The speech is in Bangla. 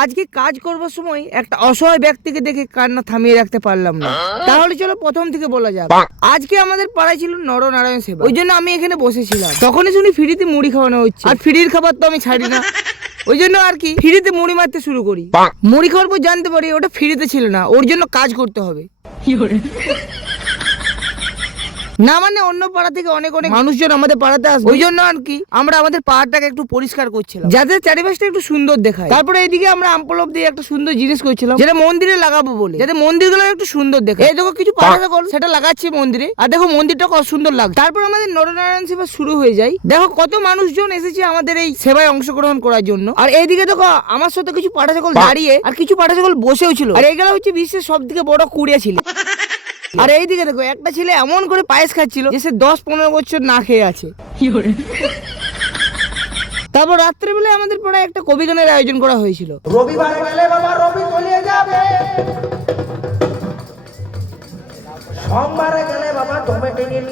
আজকে কাজ করবার সময় একটা অসহায় ব্যক্তিকে দেখে কান্না থামিয়ে রাখতে পারলাম না। তাহলে চলো প্রথম থেকে বলা যাক। আজকে আমাদের পাড়ায় ছিল নরনারায়ণ সেবা, ওই জন্য আমি এখানে বসেছিলাম। তখনই শুনি ফ্রিতে মুড়ি খাওয়ানো হচ্ছে, আর ফ্রির খাবার তো আমি ছাড়ি না, ওই জন্য আর কি ফ্রিতে মুড়ি মারতে শুরু করি। মুড়ি খাওয়ার পর জানতে পারি ওটা ফ্রিতে ছিল না, ওর জন্য কাজ করতে হবে। না মানে অন্য পাড়া থেকে অনেক অনেক মানুষজন আমাদের পাড়াতে আসবে, ওই জন্য আর কি আমরা আমাদের পাড়াটাকে একটু পরিষ্কার করছিলাম, যাতে চারিপাশটা একটু সুন্দর দেখায়। তারপরে এইদিকে আমরা আমপলব দিয়ে একটা সুন্দর জিনিস করছিলাম, যেটা মন্দিরে লাগাবো বলে, যাতে মন্দিরগুলো একটু সুন্দর দেখায়। এই দেখো কিছু পাড়া কল সেটা লাগাচ্ছি মন্দিরে, আর দেখো মন্দিরটা কত সুন্দর লাগছে। তারপর আমাদের নরনারায়ণ সেবা শুরু হয়ে যায়। দেখো কত মানুষজন এসেছে আমাদের এই সেবায় অংশগ্রহণ করার জন্য। আর এইদিকে দেখো আমার সাথে কিছু পাড়া সকল দাঁড়িয়ে আর কিছু পাড়া সকল বসেও ছিল। আর এইগুলো হচ্ছে বিশ্বের সব থেকে বড় কুড়িয়া ছিল। আর এইদিকে দেখো একটা ছেলে এমন করে পায়েস খাচ্ছিল যে সে 10-15 বছর না খেয়ে আছে। তারপর রাত্রেবেলা আমাদের পাড়ায় একটা কবি গানের আয়োজন করা হয়েছিল। রবিবারে গেলে বাবা রবি চলে যাবে, সোমবারে গেলে বাবা টমেটো নিয়ে